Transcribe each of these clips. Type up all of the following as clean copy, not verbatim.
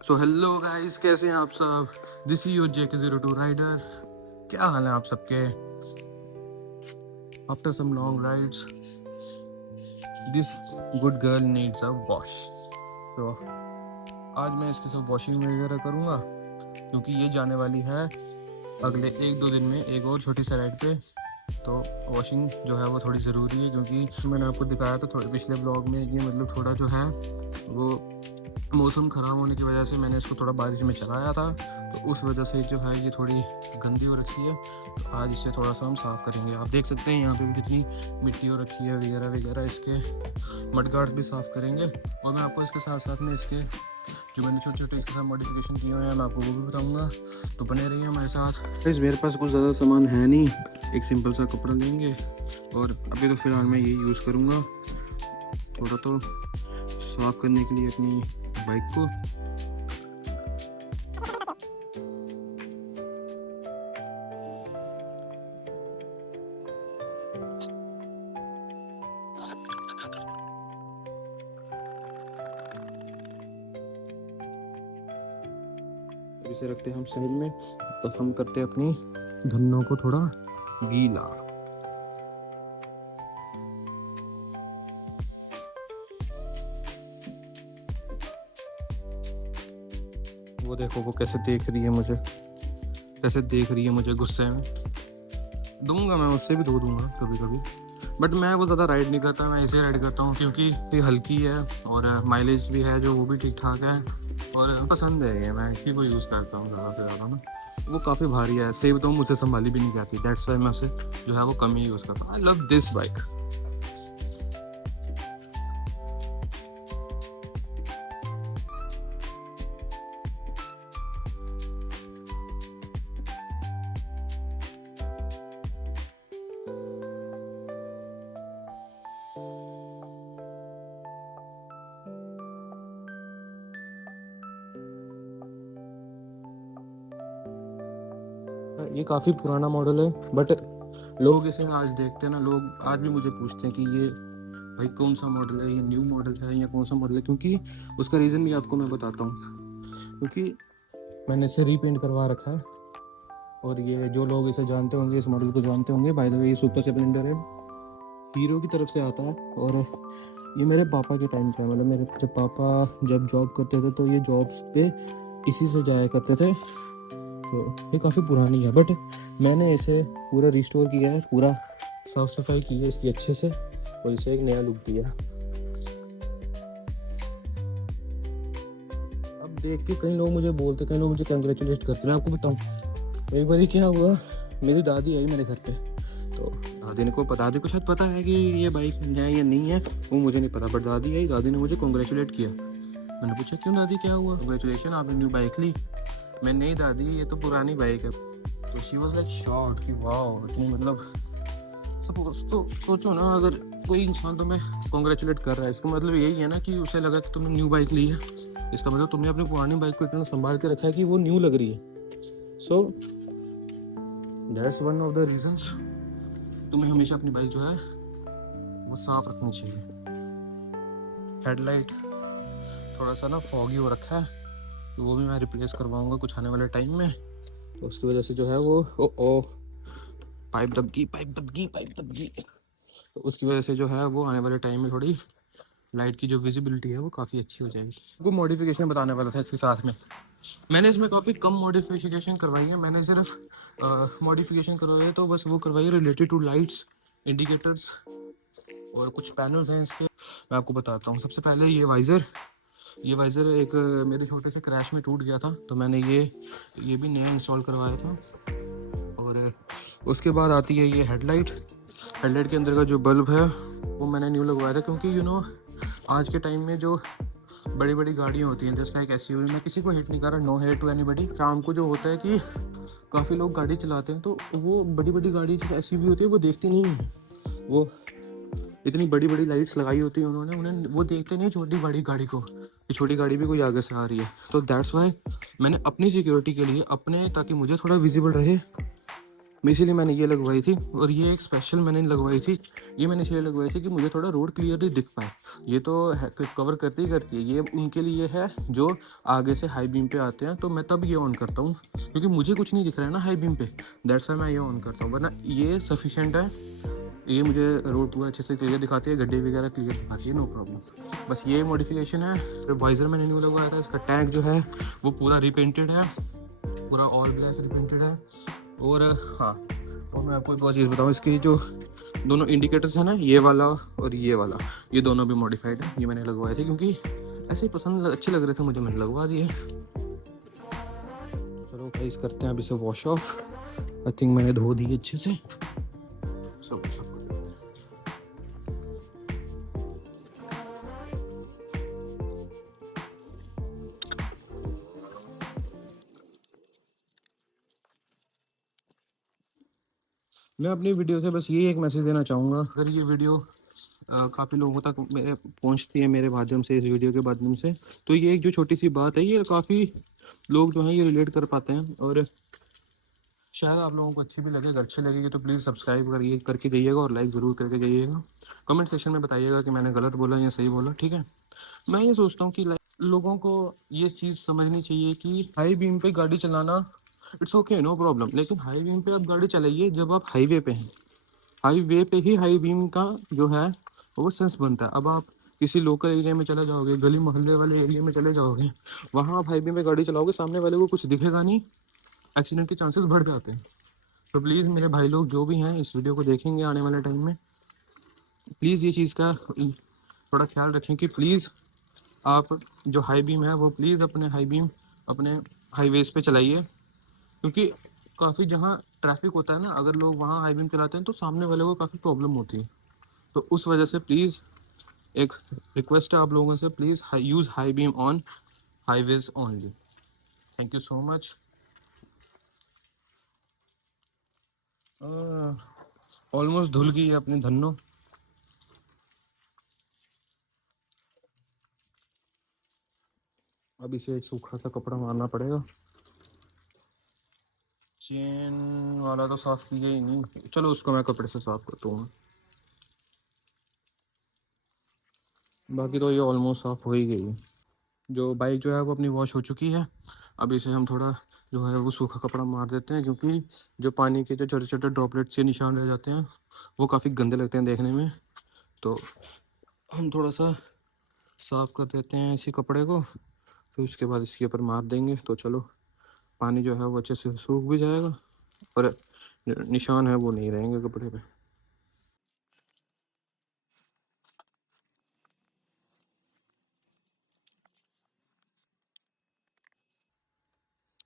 So hello guys, कैसे हैं आप सब। This is your JK02 rider. क्या हाल है आप सबके। After some long rides this good girl needs a wash. तो आज मैं इसके साथ वॉशिंग वगैरह करूँगा क्योंकि ये जाने वाली है अगले 1-2 दिन में एक और छोटी सी राइड पे। तो वॉशिंग जो है वो थोड़ी ज़रूरी है क्योंकि मैंने आपको दिखाया था थोड़े पिछले ब्लॉग में, ये मतलब थोड़ा जो है वो मौसम ख़राब होने की वजह से मैंने इसको थोड़ा बारिश में चलाया था, तो उस वजह से जो है ये थोड़ी गंदी हो रखी है। तो आज इसे थोड़ा सा हम साफ़ करेंगे। आप देख सकते हैं यहाँ पे भी कितनी मिट्टी हो रखी है वगैरह वगैरह। इसके मड गार्ड्स भी साफ़ करेंगे और मैं आपको इसके साथ साथ में इसके जो मैंने छोटे छोटे इसके साथ मॉडिफिकेशन किए हुए हैं मैं आपको वो भी बताऊँगा। तो बने रहिए हमारे साथ। इस मेरे पास कुछ ज़्यादा सामान है नहीं, एक सिंपल सा कपड़ा लेंगे और अभी तो फ़िलहाल मैं यही यूज़ करूँगा थोड़ा तो साफ़ करने के लिए अपनी बाइक को। इसे रखते हैं हम साइड में, तो हम करते हैं अपनी धन्नों को थोड़ा गीला। वो देखो वो कैसे देख रही है मुझे, कैसे देख रही है मुझे गुस्से में। दूंगा मैं उससे भी धो दूंगा कभी कभी, बट मैं वो ज़्यादा राइड नहीं करता, मैं ऐसे राइड करता हूँ क्योंकि ये हल्की है और माइलेज भी है जो वो भी ठीक ठाक है और पसंद है ये, मैं इसी को यूज़ करता हूँ ज़्यादा से ज़्यादा ना। वो काफ़ी भारी है, सेव तो मुझसे संभाली भी नहीं जाती, दैट्स वाई मैं उसे जो है वो कम ही यूज़ करता हूँ। I love this bike. ये काफ़ी पुराना मॉडल है, बट लोग इसे आज देखते हैं ना, लोग आज भी मुझे पूछते हैं कि ये भाई कौन सा मॉडल है, ये न्यू मॉडल है या कौन सा मॉडल है। क्योंकि उसका रीज़न भी आपको मैं बताता हूँ, क्योंकि मैंने इसे रीपेंट करवा रखा है और ये जो लोग इसे जानते होंगे, इस मॉडल को जानते होंगे, बाय द वे ये सुपर स्प्लेंडर है, हीरो की तरफ से आता है और ये मेरे पापा के टाइम का है। मतलब मेरे जब पापा जब जॉब करते थे तो ये जॉब्स पे इसी से जाया करते थे, तो ये काफ़ी पुरानी है। बट मैंने इसे पूरा रिस्टोर किया है, पूरा साफ़ सफाई की है इसकी अच्छे से और इसे एक नया लुक दिया। अब देख के कई लोग मुझे बोलते, कई लोग मुझे कंग्रेचुलेट करते हैं। आपको बताऊँ एक बार क्या हुआ, मेरी दादी आई मेरे घर पे, तो दादी को शायद पता है कि ये बाइक है या नहीं है, वो मुझे नहीं पता, बट दादी आई, दादी ने मुझे कॉन्ग्रेचुलेट किया। मैंने पूछा क्यों दादी, क्या हुआ, कॉन्ग्रेचुलेशन आपने न्यू बाइक ली। मैं नहीं दादी ये तो पुरानी बाइक है। तो शी वॉज लाइक शॉर्ट कि वाह इतनी, मतलब सपोज तो सोचो ना, अगर कोई इंसान तुम्हें कॉन्ग्रेचुलेट कर रहा है, इसका मतलब यही है ना कि उसे लगा कि तुमने न्यू बाइक ली है, इसका मतलब तुमने अपनी पुरानी बाइक को इतना संभाल के रखा है कि वो न्यू लग रही है। So that's one of the reasons तुम्हें हमेशा अपनी बाइक जो है वो साफ रखनी चाहिए। हेडलाइट थोड़ा सा ना फॉगी हो रखा है, तो वो भी मैं रिप्लेस करवाऊंगा कुछ आने वाले टाइम में। तो उसकी वजह से जो है वो ओ पाइप दब गई। तो उसकी वजह से जो है वो आने वाले टाइम में थोड़ी लाइट की जो विजिबिलिटी है वो काफ़ी अच्छी हो जाएगी। वो मॉडिफिकेशन बताने वाला था इसके साथ में, मैंने इसमें काफ़ी कम मॉडिफिकेशन करवाई है। मैंने सिर्फ मॉडिफिकेशन करवाई है तो बस वो करवाई है रिलेटेड टू लाइट्स, इंडिकेटर्स और कुछ पैनल्स हैं इसके। मैं आपको बताता हूँ। सबसे पहले ये वाइज़र एक मेरे छोटे से क्रैश में टूट गया था, तो मैंने ये भी नया इंस्टॉल करवाया था। और उसके बाद आती है ये हेडलाइट के अंदर का जो बल्ब है वो मैंने न्यू लगवाया था, क्योंकि आज के टाइम में जो बड़ी बड़ी गाड़ियाँ होती हैं जैसे लाइक SUV, मैं किसी को हिट नहीं कर रहा, नो हेट टू एनीबडी। शाम को जो होता है कि काफ़ी लोग गाड़ी चलाते हैं तो वो बड़ी बड़ी गाड़ी जो SUV होती है वो देखती नहीं है, वो इतनी बड़ी बड़ी लाइट्स लगाई होती है उन्होंने, उन्हें वो देखते नहीं छोटी बड़ी गाड़ी को, कि छोटी गाड़ी भी कोई आगे से आ रही है। तो दैट्स वाई मैंने अपनी सिक्योरिटी के लिए अपने, ताकि मुझे थोड़ा विजिबल रहे, इसीलिए मैंने ये लगवाई थी, और ये एक स्पेशल मैंने लगवाई थी। ये मैंने इसलिए लगवाई थी कि मुझे थोड़ा रोड क्लियरली दिख पाए। ये तो कवर करती ही करती है, ये उनके लिए है जो आगे से हाई बीम पे आते हैं, तो मैं तब ये ऑन करता हूँ क्योंकि मुझे कुछ नहीं दिख रहा है ना हाई बीम पे, दैट्स वाई मैं ये ऑन करता हूँ, वरना ये सफिशेंट है। ये मुझे रोड पूरा अच्छे से क्लियर दिखाती है, गड्ढे वगैरह क्लियर दिखाती है, नो प्रॉब्लम। बस ये मॉडिफिकेशन है। फिर वाइज़र मैंने न्यू लगवाया था, इसका टैंक जो है वो पूरा रिपेंटेड है, पूरा ऑल ब्लैक रिपेंटेड है। और हाँ, और मैं आपको एक और चीज़ बताऊँ, इसकी जो दोनों इंडिकेटर्स हैं ना, ये वाला और ये वाला, ये दोनों भी मॉडिफाइड है। ये मैंने लगवाए थे क्योंकि ऐसे ही पसंद अच्छे लग रहे थे मुझे, मैंने लगवा दिए। चलो गाइस करते हैं अब इसे वॉश ऑफ। आई थिंक मैंने धो दी अच्छे से, सब वॉश ऑफ। मैं अपनी वीडियो से बस यही एक मैसेज देना चाहूँगा, अगर ये वीडियो काफ़ी लोगों तक मेरे पहुँचती है मेरे माध्यम से, इस वीडियो के माध्यम से, तो ये एक जो छोटी सी बात है, ये काफ़ी लोग जो हैं ये रिलेट कर पाते हैं, और शायद आप लोगों को अच्छी भी लगे। अगर अच्छी लगेगी तो प्लीज़ सब्सक्राइब करिए, करके जाइएगा, और लाइक ज़रूर करके जाइएगा। कमेंट सेक्शन में बताइएगा कि मैंने गलत बोला या सही बोला, ठीक है। मैं ये सोचता हूँ कि लोगों को ये चीज़ समझनी चाहिए कि हाई बीम पे गाड़ी चलाना इट्स ओके, नो प्रॉब्लम, लेकिन हाई बीम पे आप गाड़ी चलाइए जब आप हाईवे पे हैं। हाईवे पे ही हाई बीम का जो है वो सेंस बनता है। अब आप किसी लोकल एरिया में चले जाओगे, गली मोहल्ले वाले एरिया में चले जाओगे, वहाँ आप हाई बीम पे गाड़ी चलाओगे, सामने वाले को कुछ दिखेगा नहीं, एक्सीडेंट के चांसेस बढ़ जाते हैं। तो प्लीज़ मेरे भाई लोग जो भी हैं इस वीडियो को देखेंगे आने वाले टाइम में, प्लीज़ ये चीज़ का थोड़ा ख्याल रखें कि प्लीज़ आप जो हाई बीम है वो प्लीज़ अपने हाई बीम अपने हाईवेज़ पे चलाइए, क्योंकि काफ़ी जहाँ ट्रैफिक होता है ना, अगर लोग वहाँ हाई बीम चलाते हैं तो सामने वाले को काफ़ी प्रॉब्लम होती है। तो उस वजह से प्लीज़ एक रिक्वेस्ट है आप लोगों से, please use high beam on highways only. Thank you so much. Almost धुल गई है अपनी धन्नो। अब इसे एक सूखा सा कपड़ा मारना पड़ेगा। चेन वाला तो साफ किया ही नहीं, चलो उसको मैं कपड़े से साफ करता हूँ। बाकी तो ये ऑलमोस्ट साफ हो ही गई है। जो बाइक जो है वो अपनी वॉश हो चुकी है। अब इसे हम थोड़ा जो है वो सूखा कपड़ा मार देते हैं, क्योंकि जो पानी के जो छोटे छोटे ड्रॉपलेट से निशान रह जाते हैं वो काफ़ी गंदे लगते हैं देखने में। तो हम थोड़ा सा साफ़ कर देते हैं इसी कपड़े को, फिर उसके बाद इसके ऊपर मार देंगे। तो चलो, पानी जो है वो अच्छे से सूख भी जाएगा और निशान है वो नहीं रहेंगे कपड़े पे।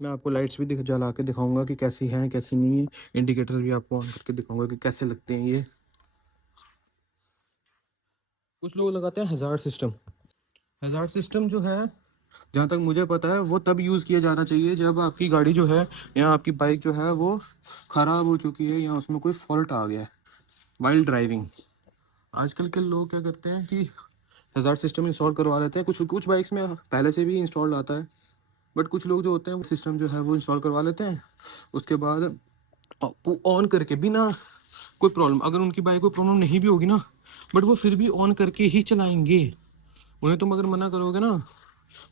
मैं आपको लाइट्स भी जला के दिखाऊंगा कि कैसी हैं कैसी नहीं है, इंडिकेटर्स भी आपको ऑन करके दिखाऊंगा कि कैसे लगते हैं ये। कुछ लोग लगाते हैं हज़ार्ड सिस्टम। हज़ार्ड सिस्टम जो है, जहाँ तक मुझे पता है, वो तब यूज़ किया जाना चाहिए जब आपकी गाड़ी जो है या आपकी बाइक जो है वो ख़राब हो चुकी है या उसमें कोई फॉल्ट आ गया है वाइल ड्राइविंग। आजकल के लोग क्या करते हैं कि हज़ार्ड सिस्टम इंस्टॉल करवा लेते हैं, कुछ कुछ बाइक्स में पहले से भी इंस्टॉल्ड आता है, बट कुछ लोग जो होते हैं वो सिस्टम जो है वो इंस्टॉल करवा लेते हैं। उसके बाद ऑन करके बिना कोई प्रॉब्लम, अगर उनकी बाइक को प्रॉब्लम नहीं भी होगी ना, बट वो फिर भी ऑन करके ही चलाएंगे। उन्हें तुम अगर मना करोगे ना,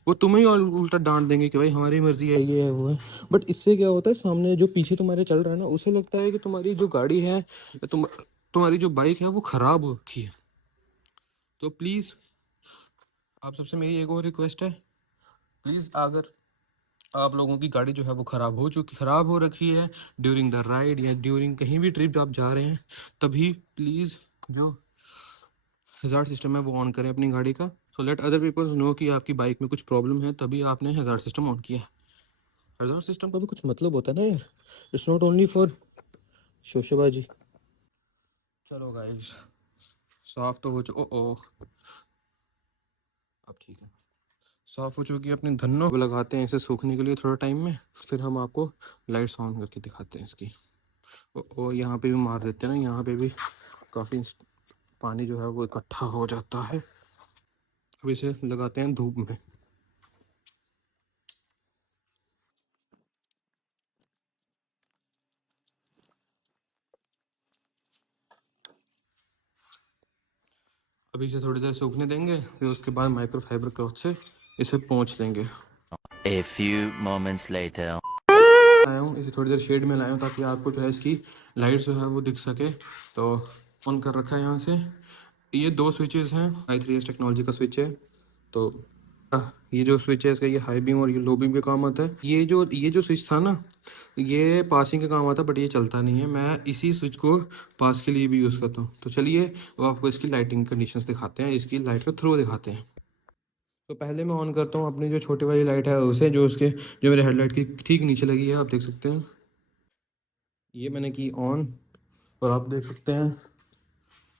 वो तुम्हें ही और उल्टा डांट देंगे कि भाई हमारी मर्जी है, ये है वो है। बट इससे क्या होता है, सामने जो पीछे तुम्हारे चल रहा है ना, उसे लगता है कि तुम्हारी जो गाड़ी है या तुम्हारी जो बाइक है वो खराब हो रखी है। तो प्लीज़ आप सबसे मेरी एक और रिक्वेस्ट है, प्लीज़ अगर आप लोगों की गाड़ी जो है वो ख़राब हो रखी है ड्यूरिंग द राइड या ड्यूरिंग कहीं भी ट्रिप आप जा रहे हैं, तभी प्लीज़ जो हज़ार्ड सिस्टम है वो ऑन करें अपनी गाड़ी का, so let other people know कि आपकी बाइक में कुछ प्रॉब्लम है, तभी आपने हज़ार्ड सिस्टम ऑन किया। हज़ार्ड सिस्टम का भी कुछ मतलब होता है ना यार, इट्स नॉट ओनली फॉर शोशेबाजी। चलो गाइस, साफ तो हो चुका, ओ अब ठीक है, साफ हो चुकी है अपनी धन्नो। अब लगाते हैं इसे सूखने के लिए थोड़ा टाइम में, फिर हम आपको लाइट्स ऑन करके दिखाते हैं इसकी। ओ यहाँ पे भी मार देते हैं ना, यहाँ पे भी काफ़ी पानी जो है वो इकट्ठा हो जाता है। अब इसे लगाते हैं धूप में। अभी इसे थोड़ी देर सूखने देंगे, फिर उसके बाद माइक्रोफाइबर क्लॉथ से इसे पोंछ लेंगे। A few moments later. आया हूँ, इसे थोड़ी देर शेड में लाया हूँ ताकि आपको जो है इसकी लाइट जो है वो दिख सके। तो ऑन कर रखा है यहाँ से। ये 2 स्विचेस हैं, i3s टेक्नोलॉजी का स्विच है। तो ये जो स्विच है इसका, ये हाई बीम और ये लो बीम के काम आता है। ये जो स्विच था ना, ये पासिंग का काम आता है, बट ये चलता नहीं है। मैं इसी स्विच को पास के लिए भी यूज़ करता हूँ। तो चलिए अब आपको इसकी लाइटिंग कंडीशंस दिखाते हैं, इसकी लाइट का थ्रो दिखाते हैं। तो पहले मैं ऑन करता हूँ अपनी जो छोटी वाली लाइट है उसे, जो मेरे हेडलाइट की ठीक नीचे लगी है, आप देख सकते हैं। ये मैंने की ऑन, और आप देख सकते हैं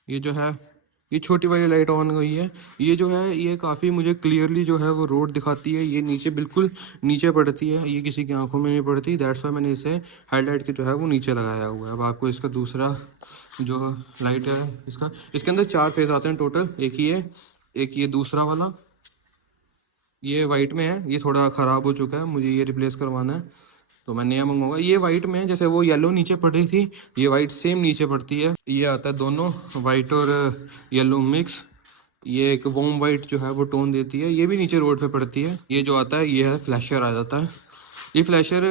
ये जो है, ये छोटी वाली लाइट ऑन हुई है। ये जो है ये काफ़ी मुझे क्लियरली जो है वो रोड दिखाती है। ये नीचे बिल्कुल नीचे पड़ती है, ये किसी की आंखों में नहीं पड़ती। दैट्स वाई मैंने इसे हेडलाइट के जो है वो नीचे लगाया हुआ है। अब आपको इसका दूसरा जो लाइट है, इसके अंदर 4 फेज आते हैं टोटल। एक ये दूसरा वाला, ये वाइट में है, ये थोड़ा ख़राब हो चुका है, मुझे ये रिप्लेस करवाना है। तो मैं नया मंगवाऊंगा। ये वाइट में है, जैसे वो येलो नीचे पड़ रही थी, ये वाइट सेम नीचे पड़ती है। ये आता है दोनों वाइट और येलो मिक्स। ये एक वॉर्म वाइट जो है वो टोन देती है, ये भी नीचे रोड पे पड़ती है। ये जो आता है ये है फ्लैशर आ जाता है। ये फ्लैशर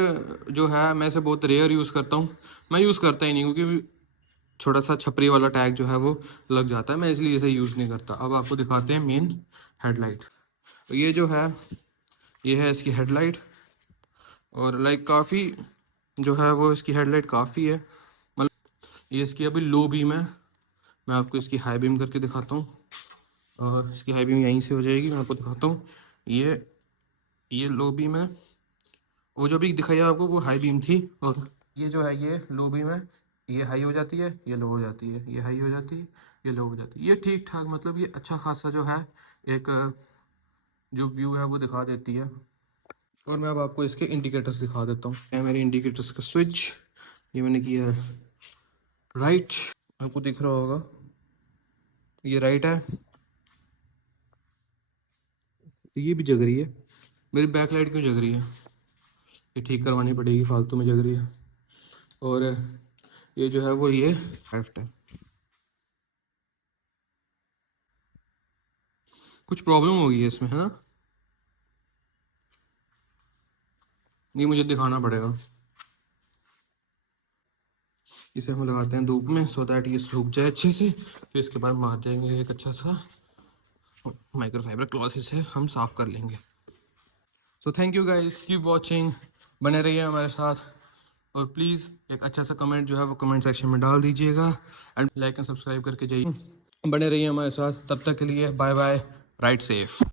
जो है मैं इसे बहुत रेयर यूज़ करता हूँ, मैं यूज़ करता ही नहीं, क्योंकि छोटा सा छपरी वाला टैग जो है वो लग जाता है, मैं इसलिए इसे यूज़ नहीं करता। अब आपको दिखाते हैं मेन हेडलाइट। तो ये जो है ये है इसकी हेडलाइट, और लाइक काफ़ी जो है वो इसकी हेडलाइट काफ़ी है। मतलब ये इसकी अभी लो बीम है, मैं आपको इसकी हाई बीम करके दिखाता हूँ। और इसकी हाई बीम यहीं से हो जाएगी, मैं आपको दिखाता हूँ। ये लो बीम है, वो जो भी दिखाई आपको वो हाई बीम थी। और ये जो है ये लो बीम है, ये हाई हो जाती है, ये लो हो जाती है, ये हाई हो जाती है, ये लो हो जाती है। ये ठीक ठाक, मतलब ये अच्छा खासा जो है एक जो व्यू है वो दिखा देती है। और मैं अब आपको इसके इंडिकेटर्स दिखा देता हूँ। ये मेरे इंडिकेटर्स का स्विच, ये मैंने किया है राइट, आपको दिख रहा होगा ये राइट है। ये भी जग रही है, मेरी बैक लाइट क्यों जग रही है, ये ठीक करवानी पड़ेगी, फालतू में जग रही है। और ये जो है वो ये लेफ्ट है। कुछ प्रॉब्लम होगी है इसमें, है ना, ये मुझे दिखाना पड़ेगा। इसे हम लगाते हैं धूप में, सो दैट ये सूख जाए अच्छे से। फिर इसके बाद मार देंगे एक अच्छा सा माइक्रोफाइबर क्लॉथ, इसे हम साफ कर लेंगे। So thank you guys, keep watching, बने रहिए हमारे साथ। और प्लीज़ एक अच्छा सा कमेंट जो है वो कमेंट सेक्शन में डाल दीजिएगा, एंड लाइक एंड सब्सक्राइब करके जाइए। बने रहिए हमारे साथ, तब तक के लिए बाय बाय, राइट सेफ।